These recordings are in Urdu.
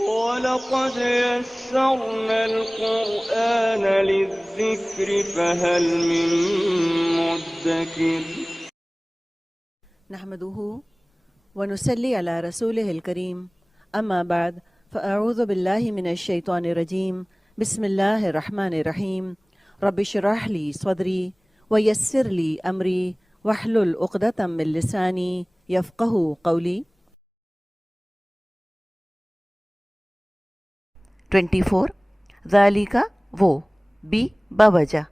وَلَقَدْ يَسَّرْنَا الْقُرْآنَ لِلذِّكْرِ فَهَلْ مِن مُّدَّكِرٍ نحمده ونصلي على رسوله الكريم أما بعد فأعوذ بالله من الشيطان الرجيم بسم الله الرحمن الرحيم رب اشرح لي صدري ويسر لي أمري واحلل عقدة من لساني يفقهوا قولي 24 ذالک وہ بی بوجہ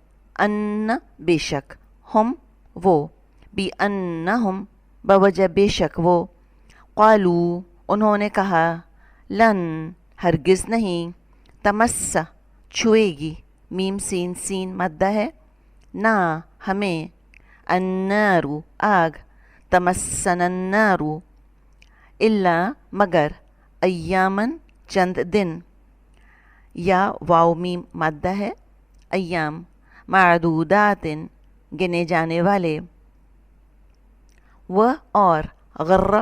ان بے شک ہم وہ بی انہم بوجہ بے شک وہ قالو انہوں نے کہا لن ہرگز نہیں تمس چھوئے گی میم سین سین مدہ ہے نہ ہمیں النارو آگ تمسن النارو الا مگر ایامن چند دن یا واو میم مادہ ہے ایام معدودات گنے جانے والے وہ اور غر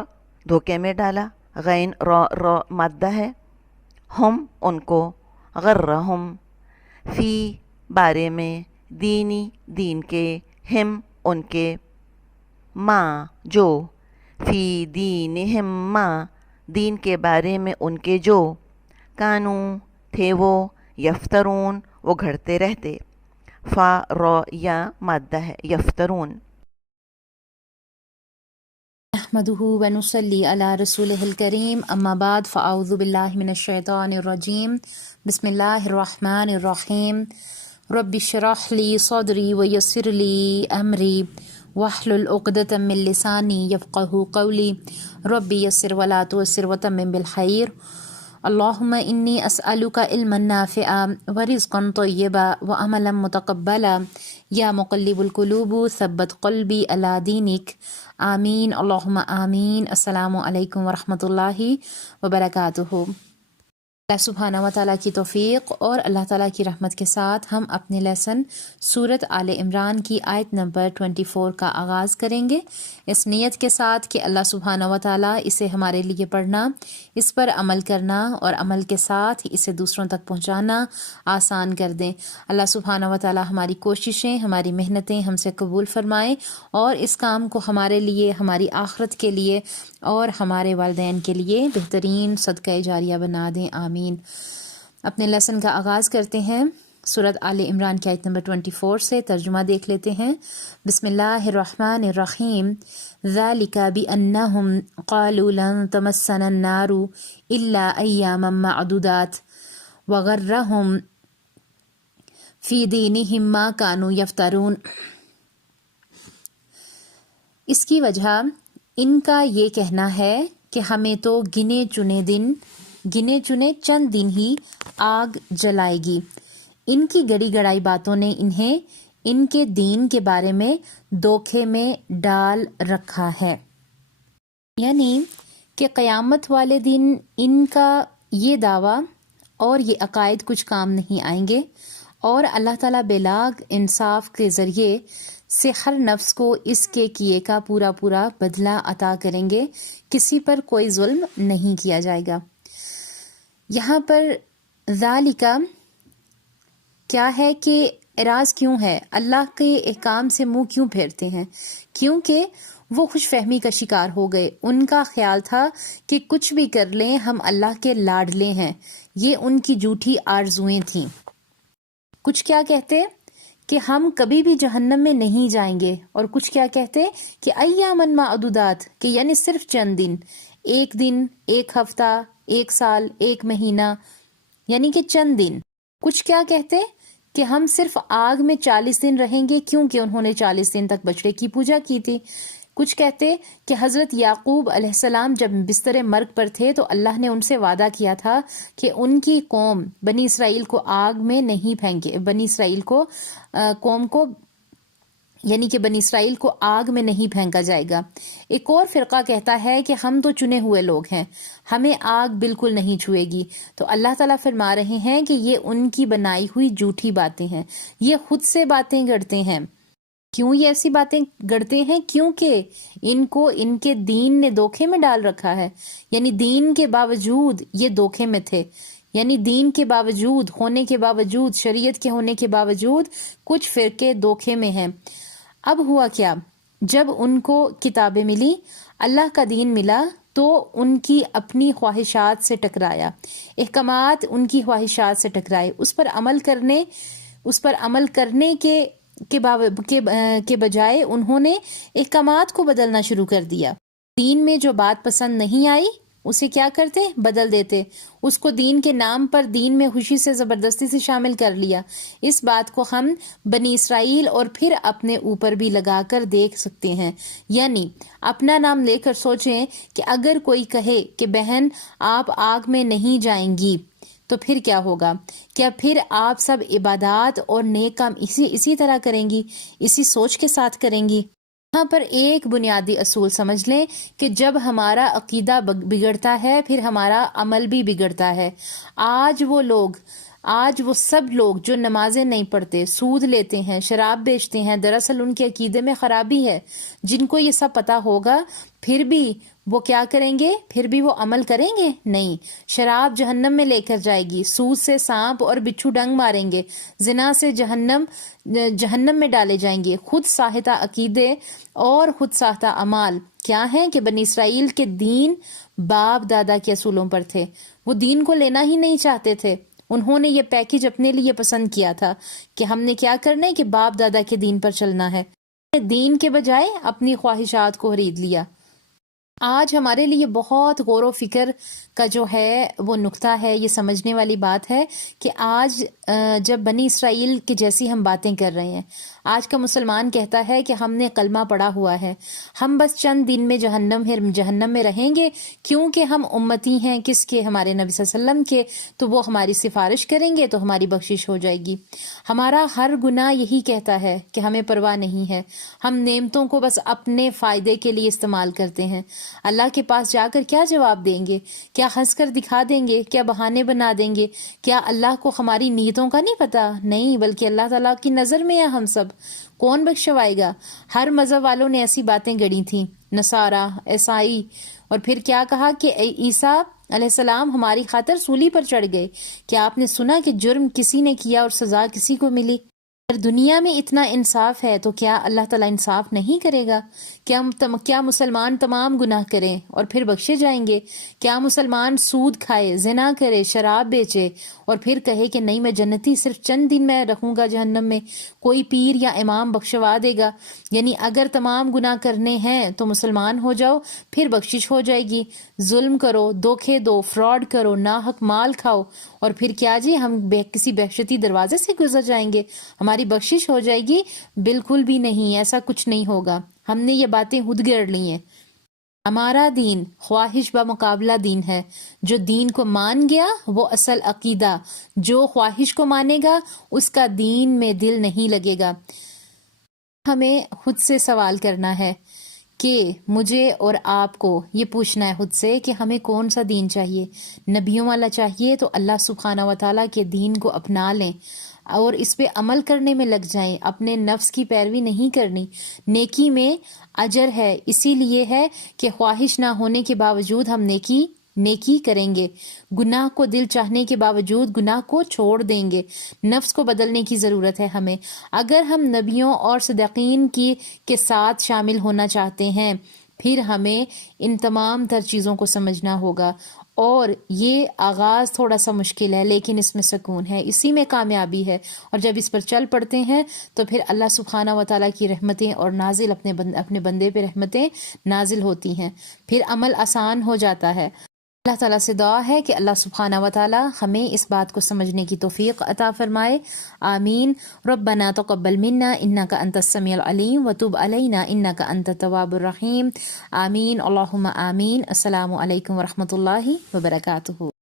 دھوکے میں ڈالا غین را مادہ ہے ہم ان کو غرہم فی بارے میں دینی دین کے ہم ان کے ما جو فی دینہم ما دین کے بارے میں ان کے جو کانو تھے وہ یفترون وہ گھڑتے رہتے فا را یا مادہ ہے یفترون نحمده ونصلي على رسوله الكريم اما بعد فاعوذ بالله من الشيطان الرجيم بسم الله الرحمن الرحيم رب اشرح لي صدري ويسر لي امري واحلل عقدة من لساني يفقهوا قولي رب يسر ولا تعسر وتمم بالخير اللهم إني أسألك علما نافعا ورزقا طيبا وعملا متقبلا يا مقلب القلوب ثبت قلبي على دينك آمين اللهم آمين السلام علیکم ورحمۃ اللہ وبرکاتہ۔ اللہ سبحانہ و تعالیٰ کی توفیق اور اللہ تعالیٰ کی رحمت کے ساتھ ہم اپنے لیسن سورت آل عمران کی آیت نمبر 24 کا آغاز کریں گے، اس نیت کے ساتھ کہ اللہ سبحانہ و تعالیٰ اسے ہمارے لیے پڑھنا، اس پر عمل کرنا اور عمل کے ساتھ اسے دوسروں تک پہنچانا آسان کر دیں۔ اللہ سبحانہ و تعالیٰ ہماری کوششیں، ہماری محنتیں ہم سے قبول فرمائے اور اس کام کو ہمارے لیے، ہماری آخرت کے لیے اور ہمارے والدین کے لیے بہترین صدقہ جاریہ بنا دیں، آمین۔ اپنے لیسن کا آغاز کرتے ہیں سورت آل عمران کی آیت نمبر 24 سے، ترجمہ دیکھ لیتے ہیں۔ بسم اللہ الرحمن الرحیم ذالک بأنہم قالوا لن تمسنا النار الا ایاما معدودات وغرہم فی دینہم ما کانوا یفترون۔ اس کی وجہ ان کا یہ کہنا ہے کہ ہمیں تو گنے چنے چند دن ہی آگ جلائے گی۔ ان کی گڑی گڑائی باتوں نے انہیں ان کے دین کے بارے میں دھوکے میں ڈال رکھا ہے، یعنی کہ قیامت والے دن ان کا یہ دعویٰ اور یہ عقائد کچھ کام نہیں آئیں گے، اور اللہ تعالیٰ بلاغ انصاف کے ذریعے سے ہر نفس کو اس کے کیے کا پورا پورا بدلہ عطا کریں گے، کسی پر کوئی ظلم نہیں کیا جائے گا۔ یہاں پر ذالکا کیا ہے کہ اعراض کیوں ہے، اللہ کے احکام سے منہ کیوں پھیرتے ہیں؟ کیونکہ وہ خوش فہمی کا شکار ہو گئے۔ ان کا خیال تھا کہ کچھ بھی کر لیں ہم اللہ کے لاڈلے ہیں، یہ ان کی جھوٹی آرزویں تھیں۔ کچھ کیا کہتے کہ ہم کبھی بھی جہنم میں نہیں جائیں گے، اور کچھ کیا کہتے کہ ایامن معدودات، کہ یعنی صرف چند دن، ایک دن، ایک ہفتہ، ایک سال، ایک مہینہ، یعنی کہ چند دن۔ کچھ کیا کہتے کہ ہم صرف آگ میں 40 دن رہیں گے، کیونکہ انہوں نے 40 دن تک بچڑے کی پوجا کی تھی۔ کچھ کہتے کہ حضرت یعقوب علیہ السلام جب بستر مرگ پر تھے تو اللہ نے ان سے وعدہ کیا تھا کہ ان کی قوم بنی اسرائیل کو آگ میں نہیں پھینکے، بنی اسرائیل کو قوم کو یعنی کہ بنی اسرائیل کو آگ میں نہیں پھینکا جائے گا۔ ایک اور فرقہ کہتا ہے کہ ہم تو چنے ہوئے لوگ ہیں، ہمیں آگ بالکل نہیں چھوئے گی۔ تو اللہ تعالیٰ فرما رہے ہیں کہ یہ ان کی بنائی ہوئی جھوٹی باتیں ہیں، یہ خود سے باتیں گڑتے ہیں۔ کیوں یہ ایسی باتیں گڑتے ہیں؟ کیونکہ ان کو ان کے دین نے دھوکے میں ڈال رکھا ہے. یعنی دین کے باوجود یہ دھوکے میں تھے، یعنی دین کے باوجود ہونے کے باوجود، شریعت کے ہونے کے باوجود کچھ فرقے دھوکے میں ہیں. اب ہوا کیا؟ جب ان کو کتابیں ملی، اللہ کا دین ملا، تو ان کی اپنی خواہشات سے ٹکرایا، احکامات ان کی خواہشات سے ٹکرائے. اس پر عمل کرنے کے بجائے انہوں نے احکامات کو بدلنا شروع کر دیا. دین میں جو بات پسند نہیں آئی اسے کیا کرتے؟ بدل دیتے. اس کو دین کے نام پر دین میں خوشی سے زبردستی سے شامل کر لیا. اس بات کو ہم بنی اسرائیل اور پھر اپنے اوپر بھی لگا کر دیکھ سکتے ہیں. یعنی اپنا نام لے کر سوچیں کہ اگر کوئی کہے کہ بہن آپ آگ میں نہیں جائیں گی تو پھر کیا ہوگا؟ کیا پھر آپ سب عبادات اور نیک کام اسی طرح کریں گی، اسی سوچ کے ساتھ کریں گی؟ یہاں پر ایک بنیادی اصول سمجھ لیں کہ جب ہمارا عقیدہ بگڑتا ہے پھر ہمارا عمل بھی بگڑتا ہے. آج وہ سب لوگ جو نمازیں نہیں پڑھتے، سود لیتے ہیں، شراب بیچتے ہیں، دراصل ان کے عقیدے میں خرابی ہے. جن کو یہ سب پتا ہوگا پھر بھی وہ کیا کریں گے؟ پھر بھی وہ عمل کریں گے؟ نہیں. شراب جہنم میں لے کر جائے گی، سود سے سانپ اور بچھو ڈنگ ماریں گے، زنا سے جہنم میں ڈالے جائیں گے. خود ساختہ عقیدے اور خود ساختہ اعمال کیا ہیں کہ بنی اسرائیل کے دین باپ دادا کے اصولوں پر تھے. وہ دین کو لینا ہی نہیں چاہتے تھے. انہوں نے یہ پیکج اپنے لیے پسند کیا تھا کہ ہم نے کیا کرنا ہے کہ باپ دادا کے دین پر چلنا ہے. دین کے بجائے اپنی خواہشات کو خرید لیا. آج ہمارے لیے بہت غور و فکر کا جو ہے وہ نقطہ ہے، یہ سمجھنے والی بات ہے کہ آج جب بنی اسرائیل کی جیسی ہم باتیں کر رہے ہیں، آج کا مسلمان کہتا ہے کہ ہم نے کلمہ پڑھا ہوا ہے، ہم بس چند دن میں جہنم میں رہیں گے کیونکہ ہم امتی ہیں کس کے؟ ہمارے نبی صلی اللہ علیہ وسلم کے، تو وہ ہماری سفارش کریں گے تو ہماری بخشش ہو جائے گی. ہمارا ہر گناہ یہی کہتا ہے کہ ہمیں پرواہ نہیں ہے، ہم نعمتوں کو بس اپنے فائدے کے لیے استعمال کرتے ہیں. اللہ کے پاس جا کر کیا جواب دیں گے؟ کیا ہنس کر دکھا دیں گے؟ کیا بہانے بنا دیں گے؟ کیا اللہ کو ہماری نیتوں کا نہیں پتا؟ نہیں، بلکہ اللہ تعالیٰ کی نظر میں ہیں ہم سب. کون بخشوائے گا؟ ہر مذہب والوں نے ایسی باتیں گڑی تھیں، نصارہ، عیسائی، اور پھر کیا کہا کہ عیسیٰ علیہ السلام ہماری خاطر سولی پر چڑھ گئے. کیا آپ نے سنا کہ جرم کسی نے کیا اور سزا کسی کو ملی؟ اگر دنیا میں اتنا انصاف ہے تو کیا اللہ تعالیٰ انصاف نہیں کرے گا؟ کیا مسلمان تمام گناہ کریں اور پھر بخشے جائیں گے؟ کیا مسلمان سود کھائے، زنا کرے، شراب بیچے اور پھر کہے کہ نہیں میں جنتی صرف چند دن میں رہوں گا جہنم میں، کوئی پیر یا امام بخشوا دے گا؟ یعنی اگر تمام گناہ کرنے ہیں تو مسلمان ہو جاؤ پھر بخشش ہو جائے گی. ظلم کرو، دھوکے دو، فراڈ کرو، ناحق مال کھاؤ اور پھر کیا جی ہم کسی بہشتی دروازے سے گزر جائیں گے، ہماری بخشش ہو جائے گی؟ بالکل بھی نہیں، ایسا کچھ نہیں ہوگا. ہم نے یہ باتیں خود گڑ لی ہیں. ہمارا دین خواہش بمقابلہ دین ہے. جو دین کو مان گیا وہ اصل عقیدہ، جو خواہش کو مانے گا اس کا دین میں دل نہیں لگے گا. ہمیں خود سے سوال کرنا ہے کہ مجھے اور آپ کو یہ پوچھنا ہے خود سے کہ ہمیں کون سا دین چاہیے. نبیوں والا چاہیے تو اللہ سبحانہ و تعالیٰ کے دین کو اپنا لیں اور اس پہ عمل کرنے میں لگ جائیں. اپنے نفس کی پیروی نہیں کرنی. نیکی میں اجر ہے، اسی لیے ہے کہ خواہش نہ ہونے کے باوجود ہم نیکی کریں گے. گناہ کو دل چاہنے کے باوجود گناہ کو چھوڑ دیں گے. نفس کو بدلنے کی ضرورت ہے ہمیں. اگر ہم نبیوں اور صدیقین کے ساتھ شامل ہونا چاہتے ہیں پھر ہمیں ان تمام تر چیزوں کو سمجھنا ہوگا. اور یہ آغاز تھوڑا سا مشکل ہے لیکن اس میں سکون ہے، اسی میں کامیابی ہے. اور جب اس پر چل پڑتے ہیں تو پھر اللہ سبحانہ و تعالیٰ کی رحمتیں اور نازل اپنے بندے پہ رحمتیں نازل ہوتی ہیں، پھر عمل آسان ہو جاتا ہے. اللہ تعالیٰ سے دعا ہے کہ اللہ سبحانہ و تعالیٰ ہمیں اس بات کو سمجھنے کی توفیق عطا فرمائے. آمین. ربنا تقبل منا انک انت السمیع العلیم وتب علینا انک انت التواب الرحیم. آمین اللہم آمین. السلام علیکم ورحمۃ اللہ وبرکاتہ.